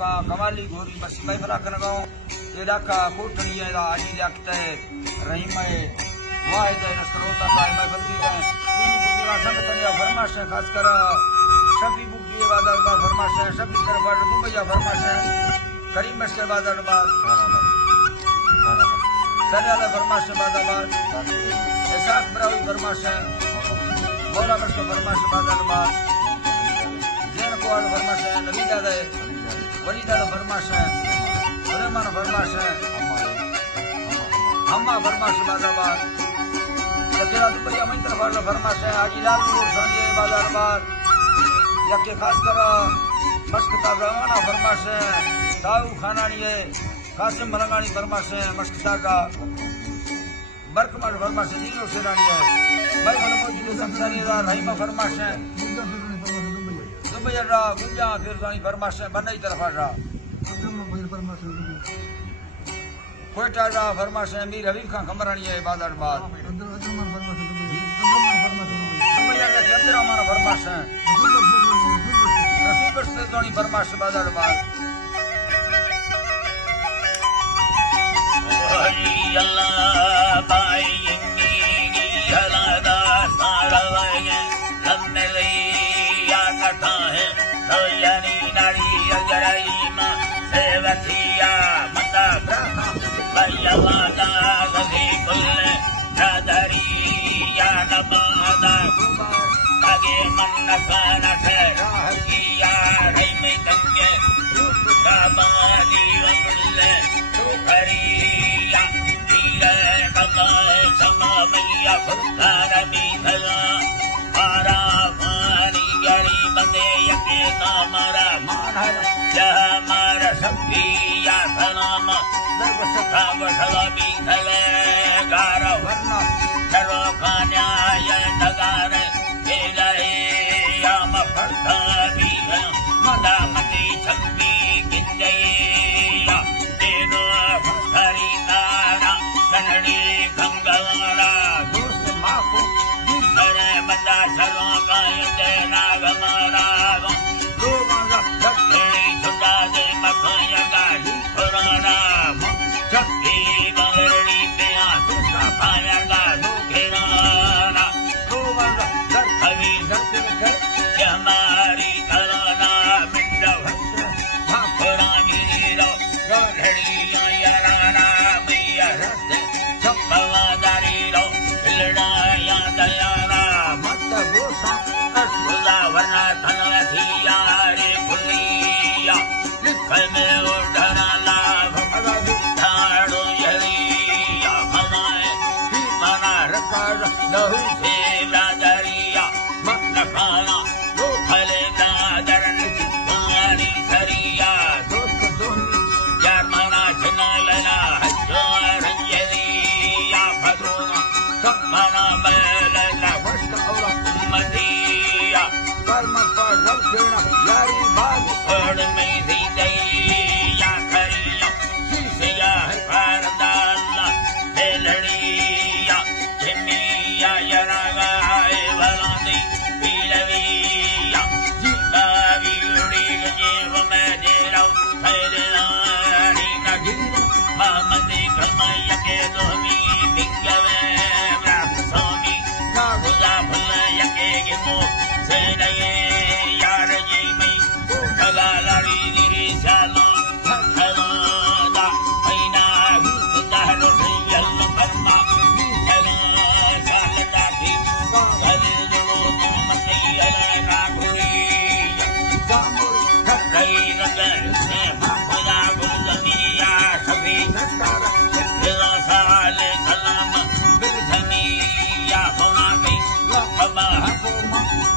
कमाली घोरी बसी भाई फराकन गांव ये डाका कोटड़ी है आज जागता है रहीम है वाहिद है नसरोता का मैं बल्दी है पूरा संगत ने फरमाइश है खास कर शफी बुक दिए वादा का फरमाइश है शफी कर बार दुबईया फरमाइश है करीम से वादा बाद सजाला फरमाइश है वादा बाद इसाक ब्राउ फरमाइश है मौला मस्त फरमाइश वादा बाद जैन को फरमाइश है नबी दादा वली दादा फरमाइश है सुलेमान फरमाइश है अम्मा फरमाइश वादा बाद तेरा दुबईया मन तरफ वाला फरमाइश है हाजी लाल नूर संजय बाजार बाद या के खास कर मस्कता रवाना फरमाइश है दाऊ खानानी है कासिम मलंगानी फरमाइश है मस्कता का बरकमान फरमाइश है जीरो सेनानी है भाई मनमोजी संसारी दा रहीमा फरमाइश है दुबईया रा गुंजा फिरजानी फरमाइश है बनई तरफ आ कोयटा दा फरमाइश है मीर हबीब खान खमरानी है बाजार बाद दुबईया के अंदर हमारा फरमाइश है रफीक स्टेजानी फरमाइश बाजार बाद अल्लाह बाई इंगी हलादा सारवाए लन्नले या कथा है तो यानी नारी अजराइमा सेवतिया मता भैया वादा गभी कुल रादरी या नमादा आगे मन नसाना है किया रे में गंगे रूप का बाली वमुल्ले तो करिया दिया कदा समा मैया फुकार बीधला आरा मारी गरी बंदे यके नामरा मारा जह मारा सखिया सलाम नवसखा वसला बीधले गारा वरना चलो खान्याय नगार बेलहे याम फर्ता बीघ मदा मती छक्की गिंजया देनो भरी नारा कन्नड़ी गंगवाड़ा दोस्त माको करे बंदा चलो गाय जय नाग मारा लोगा दक्षिणी सुधा दे मखया गाड़ी पुराना छक्की बंगड़ी पे आसुका पाया गा घेराना लोगा दक्षिणी दक्षिण हमारी कलाना मिंडा भक्त भाखुरा गिरो गढ़िया याराना मैया रस छप्पवादारी रो लड़ाया दयाना मत बोसा असुला वरना धनथिया रे खुलिया लिखल में उड़ना लाभ भगा दुखाड़ो यलिया भगाए ही मना रकार लहू से राजरिया मत खाना दो फले दादरन तुम्हारी सरिया दोस्त दोनी यार मना चना लना हजोर यलिया भगोना सब मना मेलना वस्त और मदिया कर्म पर रखना यारी बाग फड़ में दी दैया करिया सिया परदाला बेलड़िया जिमिया यरागाए वलांदी पीलविया जीता बीड़ी गजेव में देरो फैलानी नगिन मामदी कमाया के दोमी बिंगवे स्वामी नागुला भुला के गिमो सेनये यार जी में कला लड़ी री चालो खखलोदा पैना दारो यल परमा चले सालदा थी वाले लो मती अलना घुरी जामुर खई रंग से भाला गुलमिया सभी नस्तार दिला साले कलाम बिरधनिया होना पे लखमा हुकुम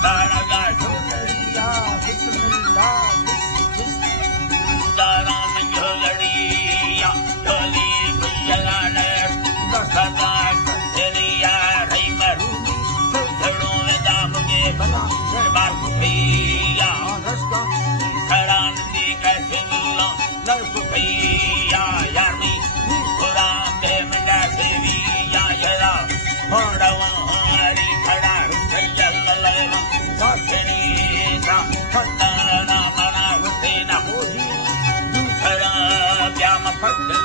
बारगा ढोलड़िया बिस्मिल्लाह दाराम झोलड़िया ढोली गुजलाने बसदा तेरिया रही मरूनी धड़ों में दामुगे बना बार भैया रस्ता सरान दी कैसे मिला नर्क भैया यानी कुरान दे मिला देवी या यरा होड़वा हरी खड़ा रुपया ललेवा साथनी सा फटाना मना हुसैन होही Allah,